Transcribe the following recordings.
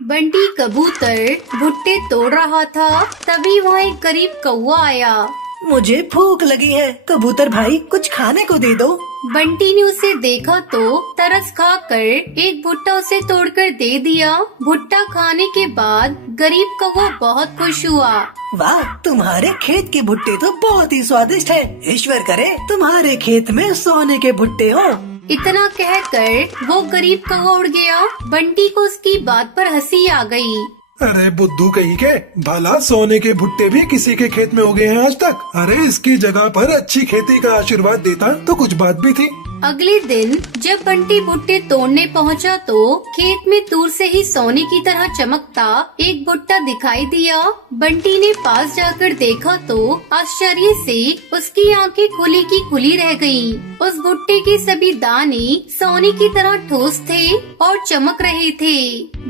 बंटी कबूतर भुट्टे तोड़ रहा था, तभी वहाँ एक गरीब कौवा आया। मुझे भूख लगी है, कबूतर भाई कुछ खाने को दे दो। बंटी ने उसे देखा तो तरस खाकर एक भुट्टा उसे तोड़कर दे दिया। भुट्टा खाने के बाद गरीब कौवा बहुत खुश हुआ। वाह, तुम्हारे खेत के भुट्टे तो बहुत ही स्वादिष्ट है। ईश्वर करे तुम्हारे खेत में सोने के भुट्टे हो। इतना कहकर वो गरीब कौवा उड़ गया। बंटी को उसकी बात पर हंसी आ गई। अरे बुद्धू कहीं के, भला सोने के भुट्टे भी किसी के खेत में हो गए हैं आज तक। अरे इसकी जगह पर अच्छी खेती का आशीर्वाद देता तो कुछ बात भी थी। अगले दिन जब बंटी भुट्टे तोड़ने पहुंचा तो खेत में दूर से ही सोने की तरह चमकता एक भुट्टा दिखाई दिया। बंटी ने पास जाकर देखा तो आश्चर्य से उसकी आंखें खुली की खुली रह गईं। उस भुट्टे के सभी दाने सोने की तरह ठोस थे और चमक रहे थे।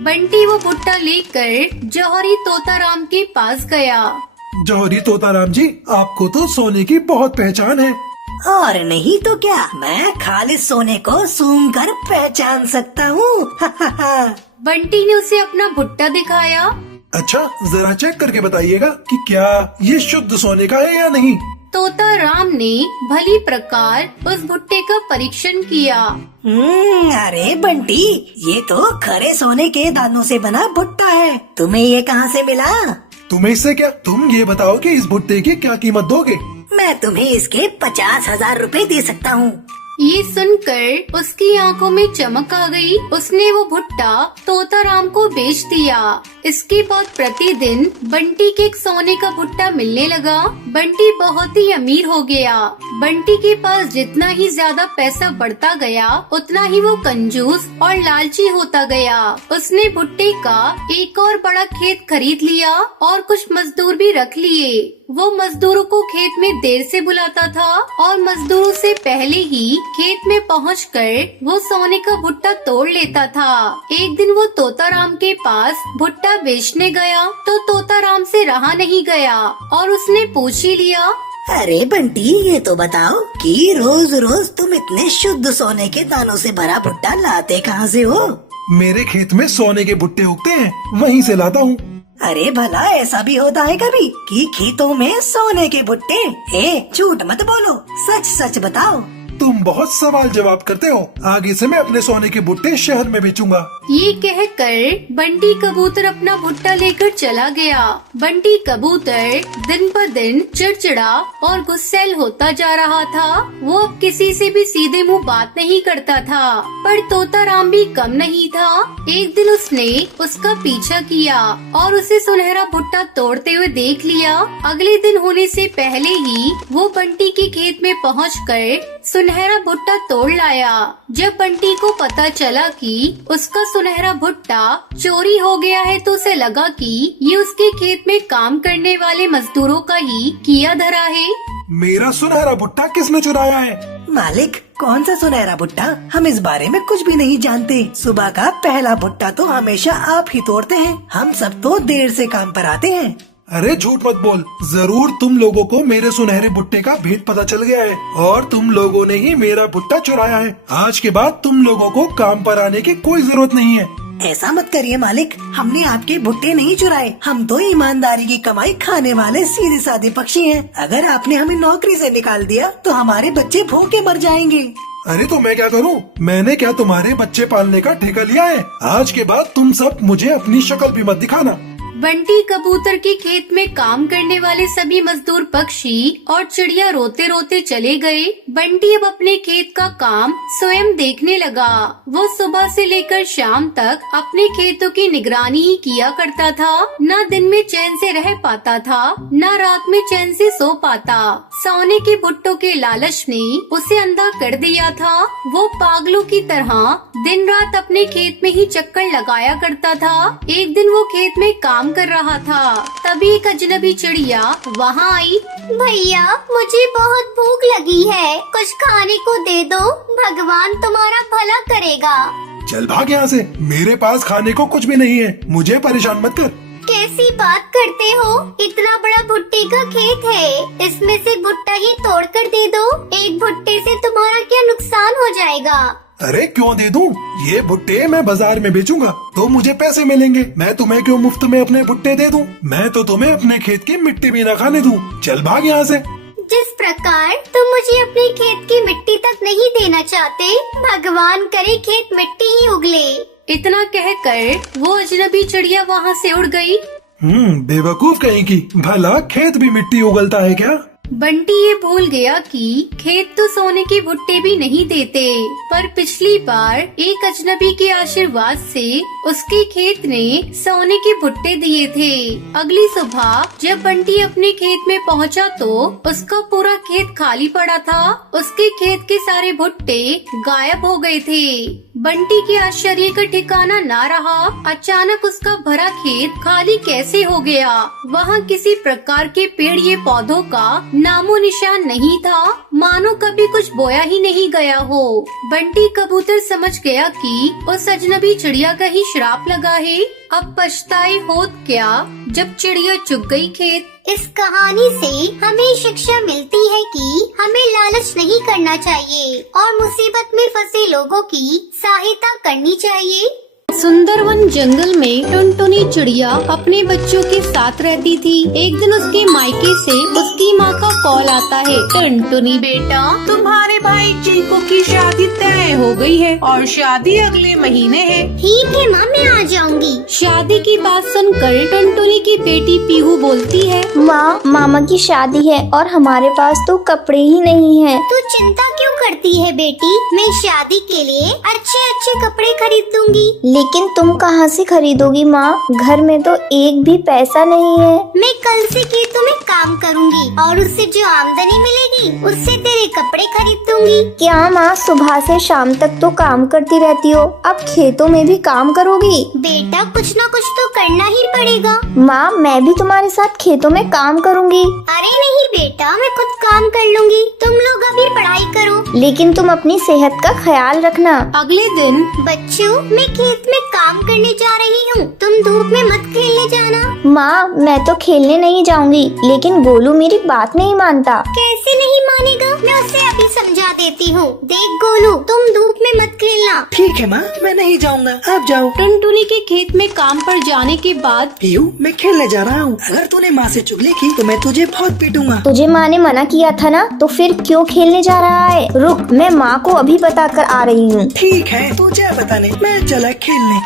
बंटी वो भुट्टा लेकर जौहरी तोताराम के पास गया। जौहरी तोताराम जी, आपको तो सोने की बहुत पहचान है। और नहीं तो क्या, मैं खालिस सोने को सूंघ कर पहचान सकता हूँ। बंटी ने उसे अपना भुट्टा दिखाया। अच्छा, जरा चेक करके बताइएगा कि क्या ये शुद्ध सोने का है या नहीं। तोताराम ने भली प्रकार उस भुट्टे का परीक्षण किया। अरे बंटी, ये तो खरे सोने के दानों से बना भुट्टा है। तुम्हें ये कहाँ से मिला? तुम्हें इससे क्या, तुम ये बताओ कि इस भुट्टे की क्या कीमत दोगे। मैं तुम्हें इसके 50,000 रुपए दे सकता हूँ। ये सुनकर उसकी आंखों में चमक आ गई। उसने वो भुट्टा तोताराम को बेच दिया। इसके बाद प्रतिदिन बंटी के एक सोने का भुट्टा मिलने लगा। बंटी बहुत ही अमीर हो गया। बंटी के पास जितना ही ज्यादा पैसा बढ़ता गया, उतना ही वो कंजूस और लालची होता गया। उसने भुट्टे का एक और बड़ा खेत खरीद लिया और कुछ मजदूर भी रख लिए। वो मजदूरों को खेत में देर से बुलाता था और मजदूरों से पहले ही खेत में पहुंचकर वो सोने का भुट्टा तोड़ लेता था। एक दिन वो तोताराम के पास भुट्टा बेचने गया तो तोताराम से रहा नहीं गया और उसने पूछ ही लिया। अरे बंटी, ये तो बताओ कि रोज रोज तुम इतने शुद्ध सोने के दानों से भरा भुट्टा लाते कहाँ से हो? मेरे खेत में सोने के भुट्टे उगते हैं, वहीं से लाता हूँ। अरे भला ऐसा भी होता है कभी कि खेतों में सोने के भुट्टे? झूठ मत बोलो, सच सच बताओ। तुम बहुत सवाल जवाब करते हो। आगे से मैं अपने सोने के भुट्टे शहर में बेचूंगा। ये कहकर बंटी कबूतर अपना भुट्टा लेकर चला गया। बंटी कबूतर दिन पर दिन चिड़चिड़ा और गुस्सैल होता जा रहा था। वो अब किसी से भी सीधे मुंह बात नहीं करता था, पर तोताराम भी कम नहीं था। एक दिन उसने उसका पीछा किया और उसे सुनहरा भुट्टा तोड़ते हुए देख लिया। अगले दिन होने से पहले ही वो बंटी के खेत में पहुंचकर सुनहरा भुट्टा तोड़ लाया। जब बंटी को पता चला कि उसका सुनहरा भुट्टा चोरी हो गया है तो उसे लगा कि ये उसके खेत में काम करने वाले मजदूरों का ही किया धरा है। मेरा सुनहरा भुट्टा किसने चुराया है? मालिक, कौन सा सुनहरा भुट्टा? हम इस बारे में कुछ भी नहीं जानते। सुबह का पहला भुट्टा तो हमेशा आप ही तोड़ते हैं। हम सब तो देर से काम पर आते हैं। अरे झूठ मत बोल, जरूर तुम लोगों को मेरे सुनहरे भुट्टे का भेद पता चल गया है और तुम लोगों ने ही मेरा भुट्टा चुराया है। आज के बाद तुम लोगों को काम पर आने की कोई जरूरत नहीं है। ऐसा मत करिए मालिक, हमने आपके भुट्टे नहीं चुराए। हम तो ईमानदारी की कमाई खाने वाले सीधे साधे पक्षी हैं। अगर आपने हमें नौकरी से निकाल दिया तो हमारे बच्चे भूखे मर जाएंगे। अरे तो मैं क्या करूं? मैंने क्या तुम्हारे बच्चे पालने का ठेका लिया है? आज के बाद तुम सब मुझे अपनी शक्ल भी मत दिखाना। बंटी कबूतर के खेत में काम करने वाले सभी मजदूर पक्षी और चिड़िया रोते रोते चले गए। बंटी अब अपने खेत का काम स्वयं देखने लगा। वो सुबह से लेकर शाम तक अपने खेतों की निगरानी ही किया करता था। न दिन में चैन से रह पाता था, न रात में चैन से सो पाता। सोने के भुट्टों के लालच ने उसे अंधा कर दिया था। वो पागलों की तरह दिन रात अपने खेत में ही चक्कर लगाया करता था। एक दिन वो खेत में काम कर रहा था, तभी एक अजनबी चिड़िया वहाँ आई। भैया, मुझे बहुत भूख लगी है, कुछ खाने को दे दो, भगवान तुम्हारा भला करेगा। चल भाग यहाँ से, मेरे पास खाने को कुछ भी नहीं है, मुझे परेशान मत कर। कैसी बात करते हो? इतना बड़ा भुट्टे का खेत है, इसमें से भुट्टा ही तोड़ कर दे दो। एक भुट्टे से तुम्हारा क्या नुकसान हो जाएगा? अरे क्यों दे दूं? ये भुट्टे मैं बाजार में बेचूंगा तो मुझे पैसे मिलेंगे। मैं तुम्हें क्यों मुफ्त में अपने भुट्टे दे दूं? मैं तो तुम्हें अपने खेत की मिट्टी भी न खाने दूं। चल भाग यहाँ से। जिस प्रकार तुम मुझे अपने खेत की मिट्टी तक नहीं देना चाहते, भगवान करे खेत मिट्टी ही उगले। इतना कहकर वो अजनबी चिड़िया वहाँ से उड़ गई। बेवकूफ कहीं की, भला खेत भी मिट्टी उगलता है क्या? बंटी ये भूल गया कि खेत तो सोने के भुट्टे भी नहीं देते, पर पिछली बार एक अजनबी के आशीर्वाद से उसके खेत ने सोने के भुट्टे दिए थे। अगली सुबह जब बंटी अपने खेत में पहुंचा तो उसका पूरा खेत खाली पड़ा था। उसके खेत के सारे भुट्टे गायब हो गए थे। बंटी के आश्चर्य का ठिकाना ना रहा। अचानक उसका भरा खेत खाली कैसे हो गया? वहाँ किसी प्रकार के पेड़ या पौधों का नामो निशान नहीं था, मानो कभी कुछ बोया ही नहीं गया हो। बंटी कबूतर समझ गया कि उस अजनबी चिड़िया का ही श्राप लगा है। अब पछताए होत क्या जब चिड़िया चुग गई खेत। इस कहानी से हमें शिक्षा मिलती है कि हमें लालच नहीं करना चाहिए और मुसीबत में फंसे लोगों की सहायता करनी चाहिए। सुंदरवन जंगल में टुनटुनी चिड़िया अपने बच्चों के साथ रहती थी। एक दिन उसके मायके से उसकी माँ का कॉल आता है। टुनटुनी बेटा, तुम्हारे भाई चिंकू की शादी तय हो गई है और शादी अगले महीने है। ठीक है माँ, मैं आ जाऊंगी। शादी की बात सुनकर टुनटुनी की बेटी पीहू बोलती है, माँ, मामा की शादी है और हमारे पास तो कपड़े ही नहीं हैं। तू चिंता क्यों करती है बेटी, मैं शादी के लिए अच्छे अच्छे कपड़े खरीद दूंगी। लेकिन तुम कहाँ से खरीदोगी माँ? घर में तो एक भी पैसा नहीं है। मैं कल से खेतों में काम करूंगी और उससे जो आमदनी मिलेगी उससे तेरे कपड़े खरीद दूंगी। क्या माँ, सुबह से शाम तक तो काम करती रहती हो, अब खेतों में भी काम करोगी? बेटा कुछ न कुछ तो करना ही पड़ेगा। माँ, मैं भी तुम्हारे साथ खेतों में काम करूँगी। अरे नहीं बेटा, मैं खुद काम कर लूंगी, तुम लोग अभी पढ़ाई करो। लेकिन तुम अपनी सेहत का ख्याल रखना। अगले दिन बच्चों, मैं खेत में काम करने जा रही हूँ, तुम धूप में मत खेलने जाना। माँ, मैं तो खेलने नहीं जाऊंगी, लेकिन गोलू मेरी बात नहीं मानता। कैसे नहीं मानेगा? मैं उसे अभी समझा देती हूँ। देख गोलू, तुम धूप में मत खेलना। ठीक है माँ, मैं नहीं जाऊंगा, आप जाओ। टुनटुनी के खेत में काम पर जाने के बाद पीहू, मैं खेलने जा रहा हूँ। अगर तूने माँ से चुगली की तो मैं तुझे बहुत पीटूंगा। तुझे माँ ने मना किया था ना, तो फिर क्यों खेलने जा रहा है? रुक, मैं माँ को अभी बता कर आ रही हूँ। ठीक है, तू जा बताने, मैं चला खेलने।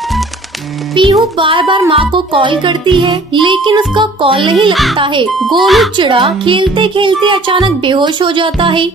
पीहू बार बार माँ को कॉल करती है, लेकिन उसका कॉल नहीं लगता है। गोलू चिड़ा खेलते खेलते अचानक बेहोश हो जाता है।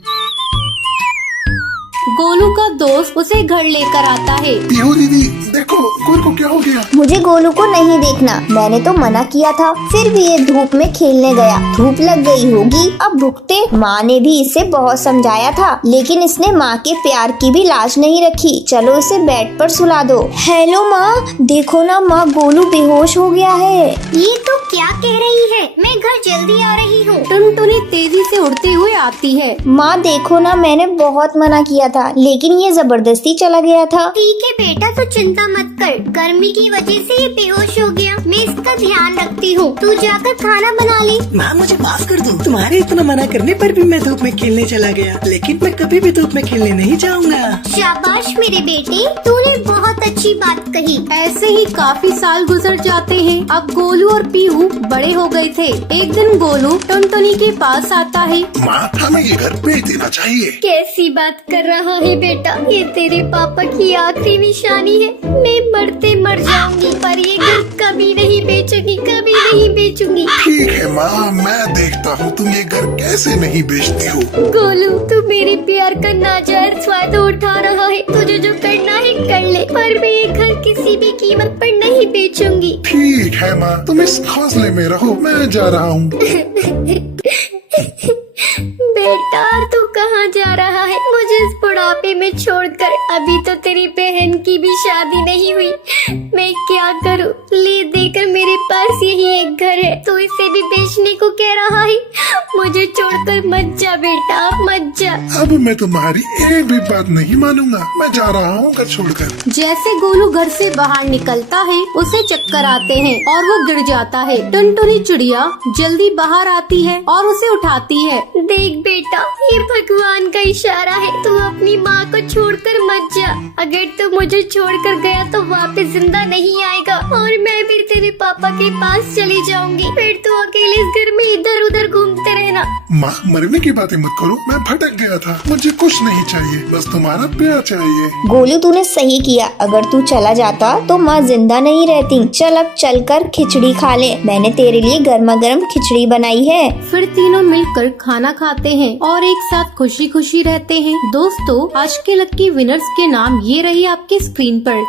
गोलू का दोस्त उसे घर लेकर आता है। पीहू दीदी, देखो गोलू को क्या हो गया? मुझे गोलू को नहीं देखना, मैंने तो मना किया था, फिर भी ये धूप में खेलने गया। धूप लग गई होगी, अब भुगते। माँ ने भी इसे बहुत समझाया था, लेकिन इसने माँ के प्यार की भी लाज नहीं रखी। चलो इसे बेड पर सुला दो। हेलो माँ, देखो ना माँ, गोलू बेहोश हो गया है। ये तो क्या कह रही है? मैं घर जल्दी आ रही हूँ। टुनटुनी तेजी से उड़ते हुए आती है। माँ देखो ना, मैंने बहुत मना किया था, लेकिन ये जबरदस्ती चला गया था। ठीक है बेटा, तो चिंता मत कर, गर्मी की वजह से ये बेहोश हो गया। मैं इसका ध्यान रखती हूँ, तू जाकर खाना बना ले। माँ मुझे माफ कर दो, तुम्हारे इतना मना करने पर भी मैं धूप में खेलने चला गया, लेकिन मैं कभी भी धूप में खेलने नहीं जाऊंगा। शाबाश मेरे बेटे, तूने बहुत अच्छी बात कही। ऐसे ही काफी साल गुजर जाते हैं। अब गोलू और पीहू बड़े हो गए थे। एक दिन गोलू टुनटुनी के पास आता है। माँ, हमें ये घर बेच देना चाहिए। कैसी बात कर रहा है बेटा, ये तेरे पापा की आखिरी निशानी है। मैं मरते मर जाऊंगी, पर ये घर कभी नहीं बेचूंगी, कभी नहीं बेचूंगी। ठीक है माँ, मैं देखता हूँ तुम ये घर कैसे नहीं बेचती हो। गोलू, तू मेरे प्यार का नाजायज फायदा उठा रहा है। तुझे जो करना है कर ले, पर मैं ये घर किसी भी कीमत पर नहीं बेचूंगी। ठीक है माँ, तुम इस हौसले में रहो, मैं जा रहा हूँ। बेटा तू कहाँ जा रहा है? मुझे इस बुढ़ापे में छोड़कर। अभी तो तेरी बहन की भी शादी नहीं हुई। मैं क्या करूं? ले देकर मेरे पास यही एक घर है, तो इसे भी बेचने को कह रहा है। मुझे छोड़कर मत जा बेटा, मत जा। अब मैं तुम्हारी एक भी बात नहीं मानूंगा। मैं जा रहा हूँ घर छोड़कर। जैसे गोलू घर से बाहर निकलता है उसे चक्कर आते हैं और वो गिर जाता है। टुनटुनी चिड़िया जल्दी बाहर आती है और उसे उठाती है। देख बेटा, ये भगवान का इशारा है, तू अपनी माँ को छोड़कर मत जा। अगर तू मुझे छोड़कर गया तो वापस जिंदा नहीं आएगा और मैं फिर तेरे पापा के पास चली जाऊंगी। फिर तू अकेले इस घर में इधर उधर घूमते रहना। माँ, मरने की बातें मत करो। मैं भटक गया था, मुझे कुछ नहीं चाहिए, बस तुम्हारा प्यार चाहिए। गोलू तूने सही किया, अगर तू चला जाता तो माँ जिंदा नहीं रहती। चल अब चलकर खिचड़ी खा ले, मैंने तेरे लिए गर्मा गर्म खिचड़ी बनाई है। फिर तीनों मिलकर खाना खाते हैं और एक साथ खुशी खुशी रहते हैं। दोस्तों, आज के लकी विनर्स के नाम ये रही आपकी स्क्रीन पर।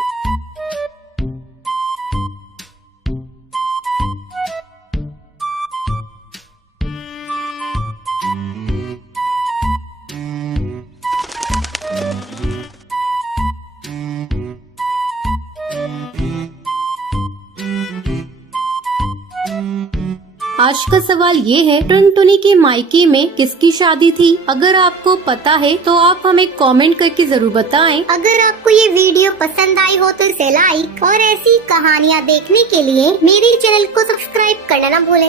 आज का सवाल ये है, टुनटुनी के मायके में किसकी शादी थी? अगर आपको पता है तो आप हमें कमेंट करके जरूर बताएं। अगर आपको ये वीडियो पसंद आई हो तो इसे लाइक और ऐसी कहानियाँ देखने के लिए मेरे चैनल को सब्सक्राइब करना ना भूलें।